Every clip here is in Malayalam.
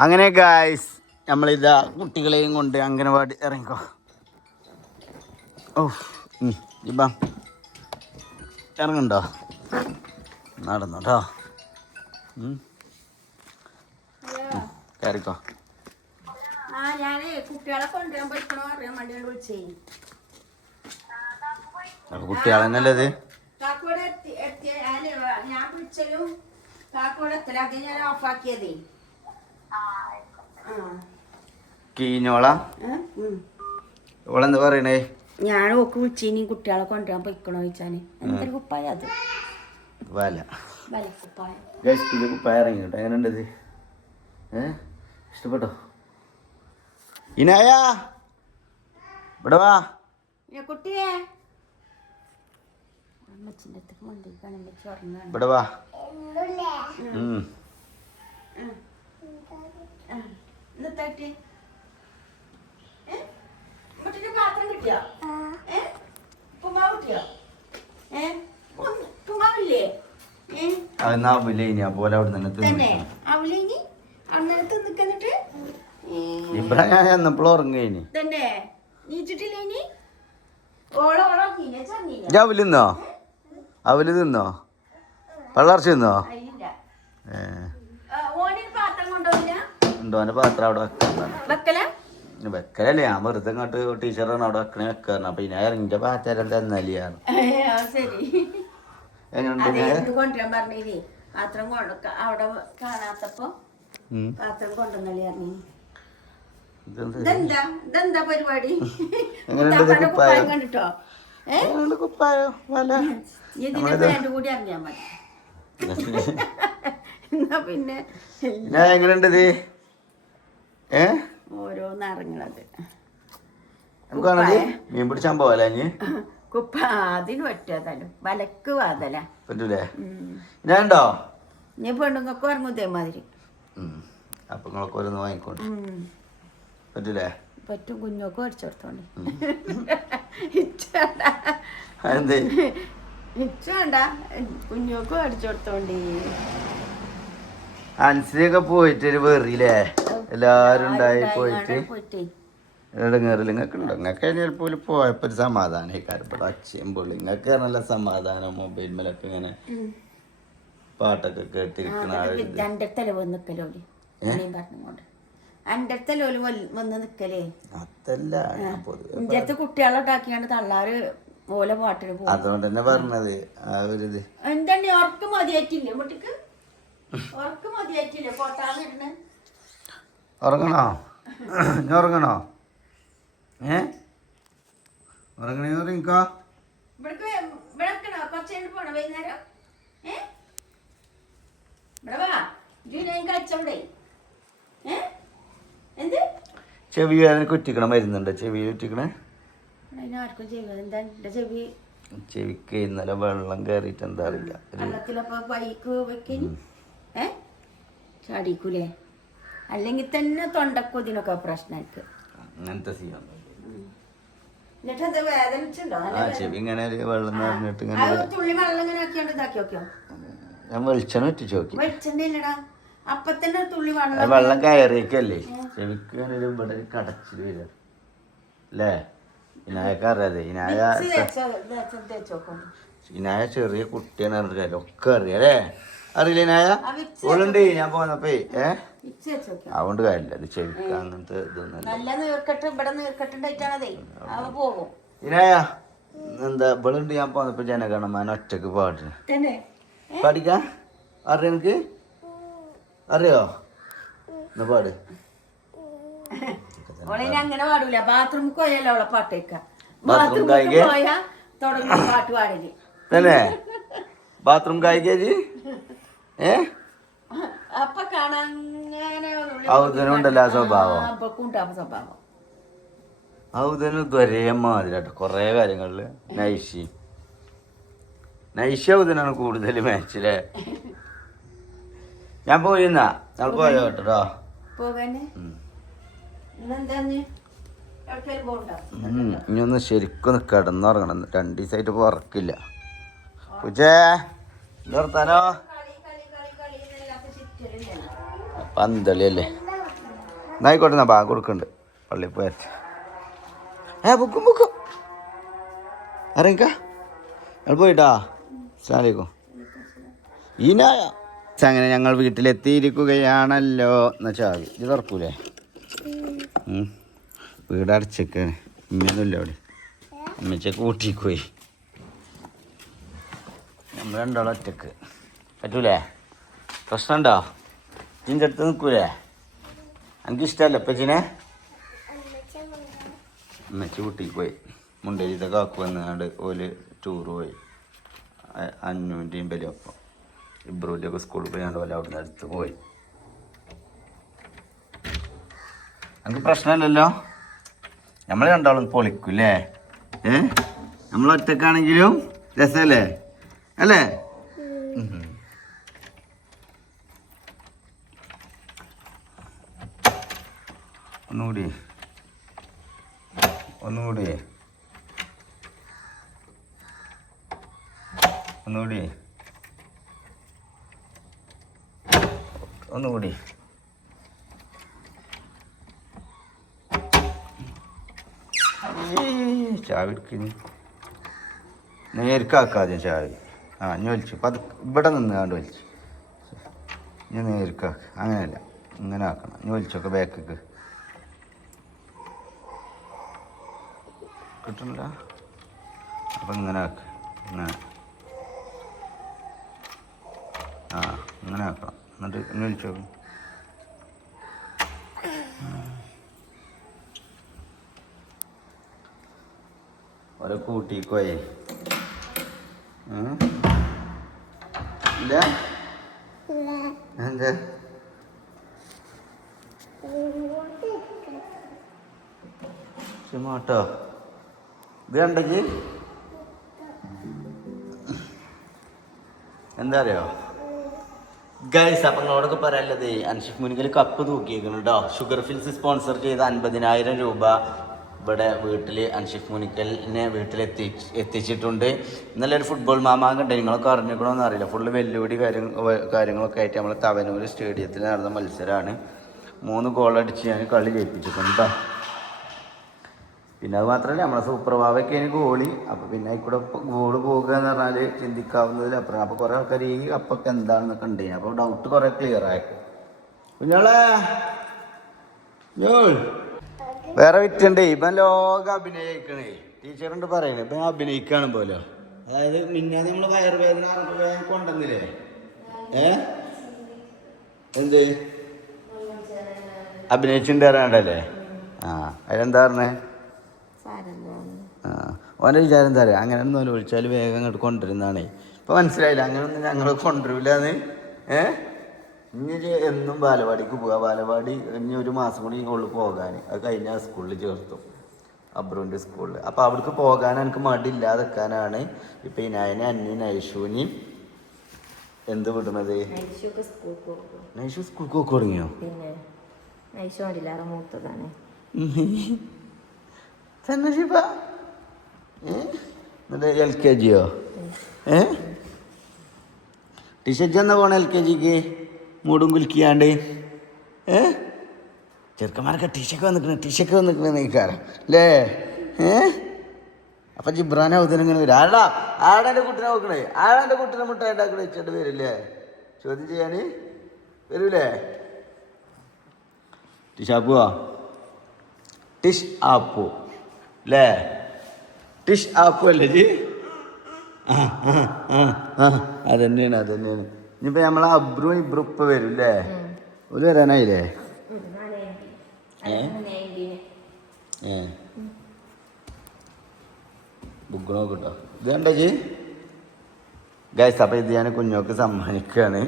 അങ്ങനെ ഗായ്സ് നമ്മളിതാ കുട്ടികളെയും കൊണ്ട് അംഗനവാടി ഇറങ്ങിക്കോ. ഓ ഇപ്പം ഇറങ്ങണ്ടോ? നടന്നോട്ടോ. കയറിക്കോ ആ ഞാനേ കുട്ടികളെ കൊണ്ടുവരാൻ പോയിക്കണോ അറിയാൻ വേണ്ടിയാണ് വിളിച്ചേ. കുട്ടികളെ കുട്ടികളെന്നല്ലേ ഇത്? കാക്കോടെ എത്തി എത്തിയ ഞാൻ വിളിച്ചാലും കാക്കോടെ എത്തല. അത് ഞാൻ ഓഫാക്കിയതേ കീഞ്ഞോള. ഓളെന്താ പറയണേ? ഞാൻ ഓക്ക് വിളിച്ചിനി കുട്ടികളെ കൊണ്ടുവരാൻ പൊയ്ക്കണോ ചോദിച്ചാന്. എന്തൊരു കുപ്പായ അത്? വല. വല കുപ്പായ. ഗൈസ് കുപ്പായ ഇറങ്ങി കേട്ടോ എങ്ങനെ ഇത്? ഏ? ഇഷ്ടപ്പെട്ടോ? ഇനായ? ഇവിടെ വാ. കുട്ടിയെ. അമ്മച്ചിന്റെ അടുത്തേക്ക് കൊണ്ടിരിക്കണം അമ്മച്ചി ഉറങ്ങാണ്. ഇവിടെ വാ. എന്നിട്ടായിട്ട് മുട്ടിന് പാത്രം കിട്ടിയോ? ഏ? ഏ? ഇനി പോലെ അവിടെ തന്നെ തന്നെ ഇവിടെ ഞാൻ എന്നപ്പോഴും തന്നെ. നീച്ചിട്ടില്ലേ ഇനി? ഇജ്ജ് അവൽ തിന്നോ? അവൽ തിന്നോ? പള്ളർച്ച തിന്നോ അതില്ല ഏ ഓണിന് പാത്രം കൊണ്ടുപോയില്ല ഉണ്ടോ? അവന്റെ പാത്രം അവിടെ വെക്കല? വെക്കലല്ലേ. ഞാൻ വെറുതെ ഇങ്ങോട്ട് ടീച്ചറാണ് അവിടെ വെക്കണേ വെക്കാന്ന് അപ്പൊ ഇനി ഇറങ്ങിന്റെ പാത്രം തന്നലിയാണ് എങ്ങനെയുണ്ട് പറഞ്ഞില്ലേ? പാത്രം അവിടെ കാണാത്തപ്പോ പാത്രം കൊണ്ടുവന്നല്ലേ ഇതെന്ത്? പരിപാടി? കുപ്പായം? കണ്ടിട്ടോ? കുപ്പായം? ഇതിന്റെ കൂടി മതി. എന്നാ പിന്നെ ഞാൻ എങ്ങനെയുണ്ട് ഏ? ഓരോ ഇറങ്ങണത്. നമുക്കാണത് മീൻ പിടിച്ചാൻ പോവല്ലേ ഇനി? കുപ്പ അതിന് പറ്റാതല്ലോ വലക്ക് വാതല. പറ്റൂലേ? ഉണ്ടോ ഞാൻ പെണ്ണുങ്ങൾക്ക് ഉറങ്ങും ഇതേമാതിരി. ഉം. അപ്പൊ നിങ്ങളൊക്കെ ഓരോന്ന് വാങ്ങിക്കോണ്ട്. പറ്റൂലേ? പറ്റും കുഞ്ഞൊക്കെ അടിച്ചോടത്തോണ്ട് ഇച്ചണ്ട ഇച്ചണ്ട കുഞ്ഞൊക്കെ അടിച്ചോടത്തോണ്ട് അൻസിയൊക്കെ പോയിട്ട് ഒരു വെറിയില്ലേ? എല്ലാരും ഉണ്ടായി പോയിട്ട്. ഇടങ്ങേറില്ല നിങ്ങൾക്ക് ഉണ്ടോ നിങ്ങൾക്ക് ചിലപ്പോൾ പോയപ്പോ ഒരു സമാധാനം കാര്യപ്പെട്ട അച്ഛയും പുള്ളി. നിങ്ങൾക്ക് നല്ല സമാധാനം മൊബൈൽ മേലൊക്കെ ഇങ്ങനെ പാട്ടൊക്കെ കേട്ടിരിക്കണ ഒരു അതല്ല തള്ളാറ് ഓല പാട്ടിന് പോകും അതുകൊണ്ട് തന്നെ പറഞ്ഞത് ആ ഒരു എന്താണ് ഉറക്കം മതിയായിട്ടില്ലേ മുട്ടിക്ക് ഉറക്ക് മതിയായിട്ടില്ലേ? കൊട്ടാന്നിരുന്ന് ഉറങ്ങണോ? ഇനി ഉറങ്ങണോ? ഏ? ഉറങ്ങണേ ഉറങ്ങിക്കോ ചെവി വേദന കുറ്റിക്കണ മരുന്നുണ്ട്? ചെവി കുറ്റിക്കണേ ചെവിക്ക് ഇന്നലെ വെള്ളം കയറിയിട്ട് എന്താ അറിയില്ല. അല്ലെങ്കിൽ തന്നെ തൊണ്ടക്കൊതിനൊക്കെ അങ്ങനത്തെ എന്നിട്ട് ആ ചെവി ഇങ്ങനെ ഒരു വെള്ളം നിറഞ്ഞിട്ട് ഇങ്ങനെ തുള്ളി വെള്ളം ഇങ്ങനെ ആക്കിയോണ്ട് ഇതാക്കി നോക്കിയോ? ഞാൻ വെളിച്ചെണ്ണ ഇട്ടിച്ച് നോക്കി. വെളിച്ചെണ്ണ ഇല്ലടാ. അപ്പൊ തന്നെ തുള്ളി വെള്ളം വെള്ളം കയറിയേക്കല്ലേ? ചെവിക്ക് ഇങ്ങനെ ഒരു ഇവിടെ ഒരു കടച്ചിൽ വരിക. അല്ലേ ഇനായൊക്കെ അറിയാതെ. ഇനായ ചെറിയ കുട്ടിയാണ് അറിയില്ല ഒക്കെ അറിയാം അല്ലേ അറിയില്ല ഇനായ ഓളുണ്ട്. ഞാൻ പോന്നപ്പേ ഏ? മിക്സ് തേച്ച് നോക്കിയോ അതുകൊണ്ട് കാര്യമില്ല. അത് ചെവിക്ക അങ്ങനത്തെ ഇതൊന്നും നല്ല നീർക്കെട്ട് ഇവിടെ നീർക്കെട്ടുണ്ടായിട്ടാണതേ അവ പോകും ഇനായ എന്താ ഇവളുണ്ട് ഞാൻ പോന്നപ്പോ ജനഗണമാന ഒറ്റയ്ക്ക് പാടിന്. പാടിക്കാ? അറിയോ എനിക്ക് അറിയോ? എന്നാ പാട്. അങ്ങനെ പാടൂല. ബാത്റൂമിൽ പോയാലോ അവളെ പാട്ട് ബാത്റൂം ബാത്റൂമിൽ പോയാ തുടങ്ങും പാട്ട് പാടൽ. തന്നെ? ബാത്റൂം കായിക്കേജി ഏ? അപ്പൊ കാണാൻ സ്വഭാവം. സ്വഭാവം. ഔദന് മാതിരിട്ടോ കുറേ കാര്യങ്ങളിൽ നൈഷി. നൈഷി ഔദനാണ് കൂടുതൽ മാച്ചിലെ ഞാൻ പോയിരുന്നാ പോയോ കേട്ടോ. ഇനി ഒന്ന് ശരിക്കും കിടന്നുറങ്ങണം. രണ്ടു ദിവസമായിട്ട് ഉറക്കില്ല. പൂച്ചേ നിർത്താനോ കളി അല്ലേ എന്നായിക്കോട്ടെ എന്നാ ബാഗ് കൊടുക്കുന്നുണ്ട് പള്ളിയിൽ പോയ ഏ ബുക്കും ബുക്കും അറിയിക്ക പോയിട്ടാ. സ്ലാലേക്കും ഈനായ അങ്ങനെ ഞങ്ങൾ വീട്ടിലെത്തിയിരിക്കുകയാണല്ലോ. എന്നുവെച്ചാൽ ഇത് തുറക്കൂലേ? ഉം. വീട് അടച്ചേക്കാണ്. ഉമ്മയൊന്നുമില്ല അവിടെ. ഉമ്മച്ച കൂട്ടിക്കോയി നമ്മൾ രണ്ടാളും ഒറ്റയ്ക്ക്. പറ്റൂലേ? പ്രശ്നമുണ്ടോ ഇതിന്റെ അടുത്ത് നിൽക്കൂലേ? എനിക്ക് ഇഷ്ടമല്ല അപ്പച്ചിനെ അമ്മച്ചി വീട്ടിൽ പോയി. മുണ്ടേരിത്തെ കാക്കു വന്നാണ്ട് ഓൽ ടൂറ് പോയി. അഞ്ഞൂന്റെയും ബലിയൊപ്പം. ഇബ്രൂന്റെ ഒക്കെ സ്കൂളിൽ പോയി ഞാൻ പോലെ അവിടുന്ന് അടുത്ത് പോയി. നമുക്ക് പ്രശ്നമില്ലല്ലോ നമ്മൾ രണ്ടാളും പൊളിക്കൂലേ? ഏ? നമ്മൾ ഒറ്റക്കാണെങ്കിലും രസമല്ലേ അല്ലേ ഒന്നുകൂടി. ഒന്നുകൂടി. ഒന്നുകൂടി. ഒന്നുകൂടി. ചാവിക്ക് നേർക്കാക്കാതെ ചാവി ആ ഞാൻ വലിച്ചു. പത് ഇവിടെ നിന്ന് കണ്ട് വലിച്ചു. ഞാൻ നേർക്കാക്ക. അങ്ങനെയല്ല. ഇങ്ങനെ ആക്കണം. ഞാൻ വലിച്ചൊക്കെ ബാക്കിക്ക് കിട്ടണില്ല അപ്പം ഇങ്ങനെ ആക്ക ഇങ്ങനെ ആ ഇങ്ങനെ ആക്കണം എന്നിട്ട് ഇനി വലിച്ചോ ഓരോ കൂട്ടിക്കോയേ. ഇല്ല? എന്താ ക്ഷമാട്ടോ ഇത് കണ്ടെങ്കിൽ എന്താ അറിയോ ഗൈസ് അപ്പം നിങ്ങളോടൊക്കെ പറയാനുള്ളത് അൻഷിഫ് മുനിക്കൽ കപ്പ് തൂക്കിയേക്കണം കേട്ടോ ഷുഗർ ഫിൽസ് സ്പോൺസർ ചെയ്ത അൻപതിനായിരം രൂപ ഇവിടെ വീട്ടിൽ അൻഷിഫ് മുനിക്കലിനെ വീട്ടിലെത്തി എത്തിച്ചിട്ടുണ്ട്. ഇന്നലെ ഒരു ഫുട്ബോൾ മാമാങ്കുണ്ട് നിങ്ങളൊക്കെ അറിഞ്ഞിക്കണമെന്ന് അറിയില്ല. ഫുള്ള് വെല്ലുവിളി കാര്യം കാര്യങ്ങളൊക്കെ ആയിട്ട് നമ്മൾ തവനൂർ സ്റ്റേഡിയത്തിൽ നടന്ന മത്സരമാണ് മൂന്ന് ഗോൾ അടിച്ച് ഞാൻ കളി ജയിപ്പിച്ചിട്ടുണ്ട് ട്ടോ. പിന്നെ അത് മാത്രമല്ല നമ്മളെ അതിന് ഗോളി അപ്പോൾ പിന്നെ അതിക്കൂടെ ഗോൾ പോകുക എന്ന് പറഞ്ഞാൽ ചിന്തിക്കാവുന്നതിൽ അപ്പുറം. അപ്പോൾ കുറേ ആൾക്കാർ ഈ കപ്പൊക്കെ എന്താണെന്നൊക്കെ ഉണ്ട്. അപ്പോൾ ഡൗട്ട് കുറേ ക്ലിയർ ആയി. കുഞ്ഞോളെ വേറെ വിറ്റുണ്ട്. ഇവൻ ലോക അഭിനയിക്കണേ. ടീച്ചറുണ്ട് പറയണേ. ഇപ്പം അഭിനയിക്കാണ് പോലെ. അതായത് മിന്നാ നമ്മൾ വയറുവേദന വേഗം കൊണ്ടുവന്നില്ലേ? ഏ? എന്ത്? അഭിനയിച്ചിട്ടുണ്ടല്ലേ ആ അതിലെന്താ പറഞ്ഞേ? ഓന്റെ വിചാരം എന്താ പറയുക അങ്ങനെ ഒന്നും ഓന് വിളിച്ചാൽ വേഗം അങ്ങോട്ട് കൊണ്ടുവരുന്നതാണേ. ഇപ്പം മനസ്സിലായില്ല? അങ്ങനെയൊന്നും ഞങ്ങൾ കൊണ്ടുവരില്ലാന്ന്. ഏ? ഇനി എന്നും ബാലവാടിക്ക് പോവുക ബാലവാടി ഇനി ഒരു മാസം കൂടി ഉള്ളു പോകാൻ അത് കഴിഞ്ഞാൽ സ്കൂളിൽ ചേർത്തു. അബ്രുവിന്റെ സ്കൂളിൽ അപ്പോൾ അവിടേക്ക് പോകാൻ എനിക്ക് മടിയില്ലാതെ വെക്കാനാണ് ഈ ഇനായനെ അന്നി ഐഷുവിനെയും എന്ത് വിടണത്? നൈഷു സ്കൂൾക്ക് പോക്ക് തുടങ്ങിയോ? പിന്നെ നൈഷു മൂത്തതാണ്. ശിവ. എന്നിട്ട് എൽ കെ ജിയോ? ഏ? ടീച്ചർ എന്നാ പോണ എൽ കെ ജിക്ക്? മൂടും കുലുക്കിയാണ്ട്. ഏ? ചെറുക്കന്മാരൊക്കെ ടീച്ചക്ക് വന്നിക്കണ ടീച്ചക്ക് വന്നിക്കണ നീക്കാരം അല്ലേ? ഏ? അപ്പൊ ജിബ്രാനെ അവതരം ഇങ്ങനെ വരും. ആടാ ആടാ എന്റെ കുട്ടിനെ നോക്കണേ? ആടാ എന്റെ കുട്ടിനെ മുട്ടായി ഉണ്ടാക്കണ? വെച്ചിട്ട് വരില്ലേ? ചോദ്യം ചെയ്യാന് വരൂലേ? ടിഷാപ്പുവാ ടിഷ് ആപ്പു. അല്ലേ ടിഷ് ആക്കുമല്ലേ ജി? ആ ആ ആ ആ. അതന്നെയാണ് അതന്നെയാണ്. ഇനിയിപ്പോൾ നമ്മളെ അബ്രു ഇബ്രു ഇപ്പം വരും അല്ലേ ഒരു വരാനായില്ലേ? ഏ? ഏ. ബുക്ക് നോക്കട്ടോ. ഇത് കണ്ടോ ജി? ഗൈസ് അപ്പോൾ ഇത് ഞാൻ കുഞ്ഞോക്ക് സമ്മാനിക്കുകയാണ്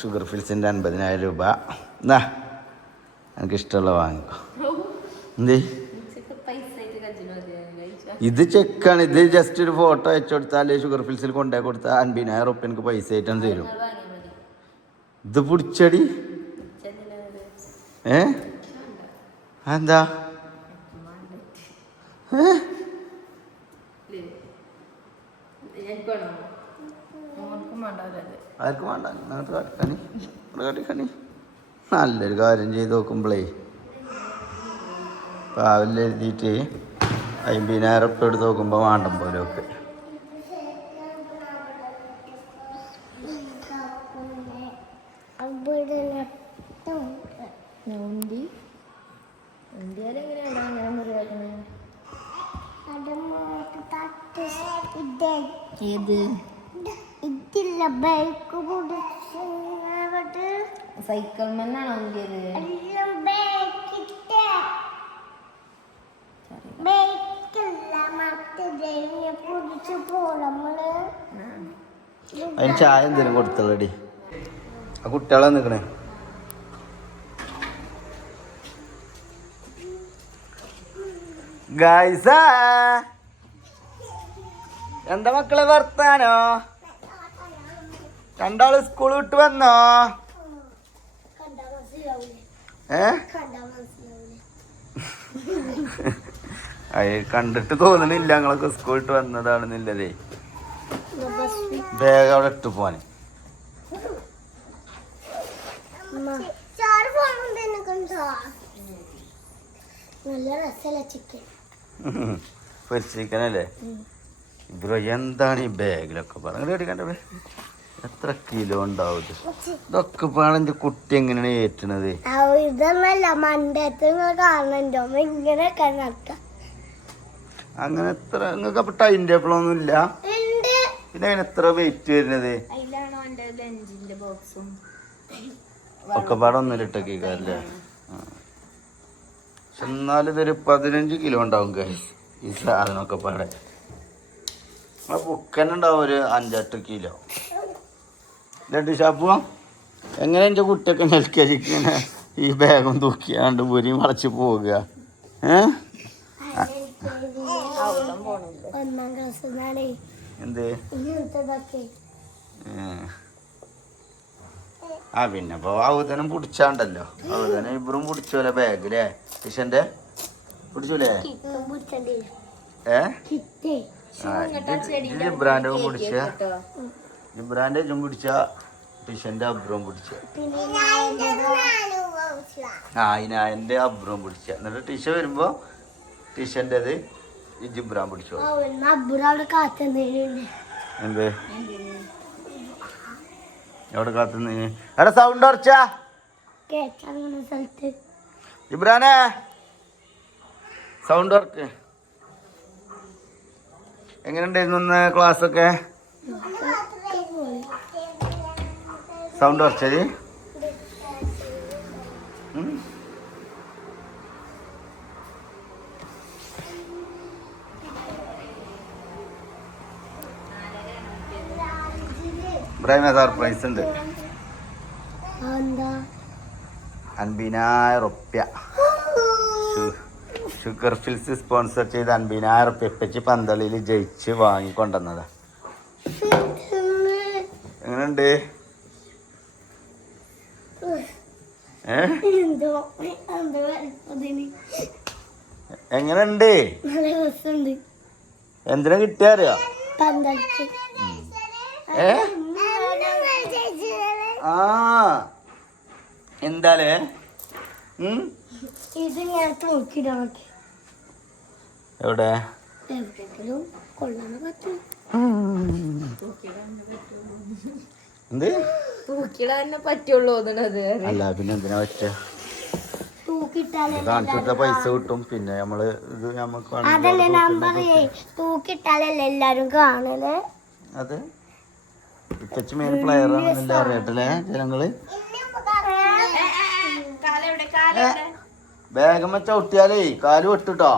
ഷുഗർ ഫിൽസിന്റെ അൻപതിനായിരം രൂപ. എന്നാ എനിക്കിഷ്ടമുള്ള വാങ്ങിക്കോ. എന്തേ? ഇത് ചെക്കാണ്. ഇത് ജസ്റ്റ് ഒരു ഫോട്ടോ അയച്ചു കൊടുത്താൽ ഷുഗർ ഫിൽസിൽ കൊണ്ടേ കൊടുത്താൽ അൻപതിനായിരം റുപ്യ എനിക്ക് പൈസ ആയിട്ടാണ് തരും. ഇത് പിടിച്ചടി? ഏ? എന്താ ആർക്കും വേണ്ട. കാട്ടിക്കണി. കാട്ടിക്കണി. നല്ലൊരു കാര്യം ചെയ്ത് നോക്കുമ്പോളേ. രാവിലെ എഴുതിയിട്ട് അമ്പതിനായിരം ഉറുപ്പ് എടുത്ത് നോക്കുമ്പോൾ വേണ്ടം പോലെ ഒക്കെ. ഉണ്ടി ഉണ്ടിയാൽ എങ്ങനെയാണ്? അങ്ങനെ മുറിയാക്കുന്നത് ഏത്? ഇതില്ല ബൈക്ക് സൈക്കിൾ മണ്ണാണോ ഉണ്ടിയത് അതിന് ചായ എന്തെങ്കിലും കൊടുത്തുള്ളടി. ആ കുട്ടികളെ നിൽക്കണേ ഗൈസ എന്താ മക്കളെ വർത്താനോ? രണ്ടാൾ സ്കൂൾ വിട്ട് വന്നോ? ഏ? അയ്യ കണ്ടിട്ട് തോന്നണില്ല ഞങ്ങളൊക്കെ സ്കൂൾ വിട്ട് വന്നതാണെന്നില്ലതേ ബാഗ് അവിടെ ഇട്ട് പോവാന് രസമല്ല ചിക്കൻ പൊരിച്ചിരിക്കനല്ലേ ഇബ്രോ എന്താണ് ഈ ബാഗിലൊക്കെ പറഞ്ഞു അടിക്കണ്ട എത്ര കിലോ ഉണ്ടാവും ഇതൊക്കെ എന്റെ കുട്ടി എങ്ങനെയാണ് ഏറ്റണത് ഇതൊന്നല്ല മണ്ടത്തെ നിങ്ങൾ കാണണ്ടോ ഇങ്ങനെയൊക്കെ നടക്കാം അങ്ങനെ എത്ര നിങ്ങൾക്ക് അപ്പൊ ടൈം ടേബിൾ ഒന്നും ഇല്ല? പിന്നെ അതിന് എത്ര വെയിറ്റ് വരുന്നത്? ഒക്കെ പാടെ ഒന്നിലിട്ടേക്കല്ലേ പക്ഷെ എന്നാലും ഇതൊരു പതിനഞ്ച് കിലോ ഉണ്ടാവും guys. ഈ സാധനമൊക്കെ പാടെ. നമ്മളെ ബുക്കന്നെ ഉണ്ടാവും ഒരു അഞ്ചെട്ട് കിലോ രണ്ട് ഷാപ്പുവാ എങ്ങനെ എന്റെ കുട്ടിയൊക്കെ എൽ കെ ജിക്ക് ഇങ്ങനെ ഈ ബാഗും തൂക്കിയാണ്ട് പുരി മറച്ച് പോവുക. ഏ? ഒന്നാം ക്ലാസ് എന്നാണേ എന്ത്. ആ പിന്നെ ഇപ്പൊ ഔതനം പിടിച്ചാണ്ടല്ലോ. അവതനം ഇവരും പിടിച്ചോലെ ബാഗിലേ? കിഷന്റെ? പിടിച്ചൂലേ? ഏ? ജിബ്രാന്റെ പിടിച്ച? ജിബ്രാന്റെ ഇജും പിടിച്ച? ടിഷന്റെ അബ്രവും പിടിച്ച? ആ അതിനായന്റെ അബ്രവും പിടിച്ച. എന്നിട്ട് ടിഷ വരുമ്പോ ടിഷന്റേത്? ജിബ്രാൻ പിടിച്ചോ? എന്തേ? എവിടെ കാത്തുനിന്ന് എടാ സൗണ്ട് ഉറച്ചാ? ഇബ്രാനെ സൗണ്ട് വർക്ക് എങ്ങനെയുണ്ടായിരുന്നു ഇന്ന് ക്ലാസ് ഒക്കെ? സൗണ്ട് കുറച്ചത് ഇബ്രാഹിമ സർപ്രൈസ് ഉണ്ട്. അൻപതിനായിരം ഷുഗർ ഫിൽസ് സ്പോൺസർ ചെയ്ത് അൻപതിനായിരം ഇപ്പച്ചി പന്തളിയിൽ ജയിച്ച് വാങ്ങിക്കൊണ്ടുവന്നതാ. എങ്ങനെയുണ്ട്? എങ്ങനുണ്ട് എങ്ങനെയുണ്ട്? എന്തിനാ കിട്ടിയാറിയോ? ഏ ആ എന്താലേ? ഇത് ഞാൻ എവിടെ? എന്ത്? പറ്റുള്ളൂ അല്ല പിന്നെ എന്തിനാ പറ്റ തൂക്കിട്ടാലേ കാണിച്ചു കൊടുത്താൽ പൈസ കിട്ടും. പിന്നെ നമ്മൾ ഇത് നമുക്ക് അതല്ലേ തൂക്കിട്ടാലല്ലേ എല്ലാരും കാണൽ അത്? ഇപ്പച്ചി മെയിൻ പ്ലെയർ ആണെന്നില്ല അറിയട്ടല്ലേ ജനങ്ങൾ? വേഗം ചവിട്ടിയാലേ കാൽ വെട്ടിട്ടോ.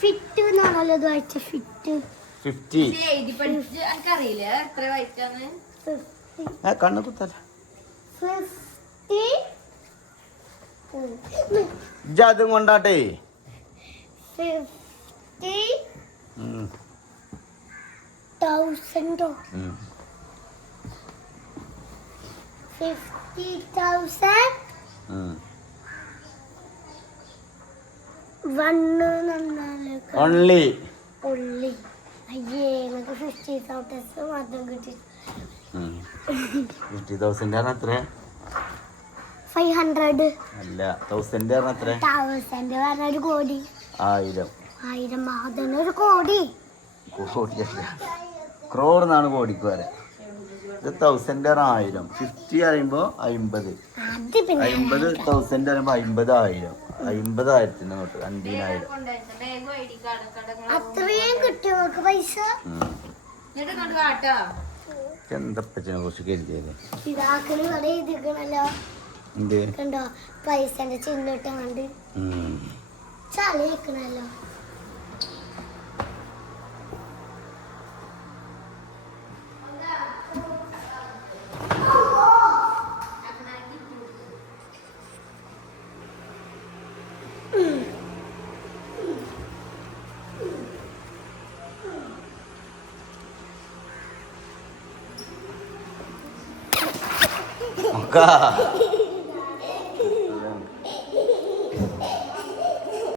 ഫിറ്റോ എന്നാണല്ലോ വായിച്ച ഫിറ്റ് ഫിഫ്റ്റി എനിക്കറിയില്ല എത്ര വായിക്കാന്ന്? കണ്ണ് കുത്തല്ല. ഫിഫ്റ്റി ഇജ്ജ് അതും കൊണ്ടാട്ടെ. Fifty തൗസൻഡോ. Fifty thousand. One only അയ്യേ എനിക്ക് ഫിഫ്റ്റി തൗസൻഡ് മാത്രം കിട്ടി. ഫിഫ്റ്റി തൗസൻഡ് ആണ് എത്ര ഫൈവ് ഹൺഡ്രഡ് അല്ല തൗസൻഡ് ആണ് എത്ര തൗസൻഡ് പറഞ്ഞ ഒരു കോടി. ആയിരം. ആയിരം ഒരു കോടി. കോടിയല്ല ക്രോഡ് എന്നാണ് കോടിക്ക് വരെ ഇത് തൗസൻഡ് ആയിരം. ഫിഫ്റ്റി പറയുമ്പോൾ അമ്പത് അമ്പത് തൗസൻഡ് പറയുമ്പോൾ അമ്പതായിരം അമ്പതായിരത്തിന് നോട്ട് അൻപതിനായിരം ബാഗും ഐ ഡി പൈസ? കടങ്ങൾ അത്രയും കിട്ടിയോ 보니까.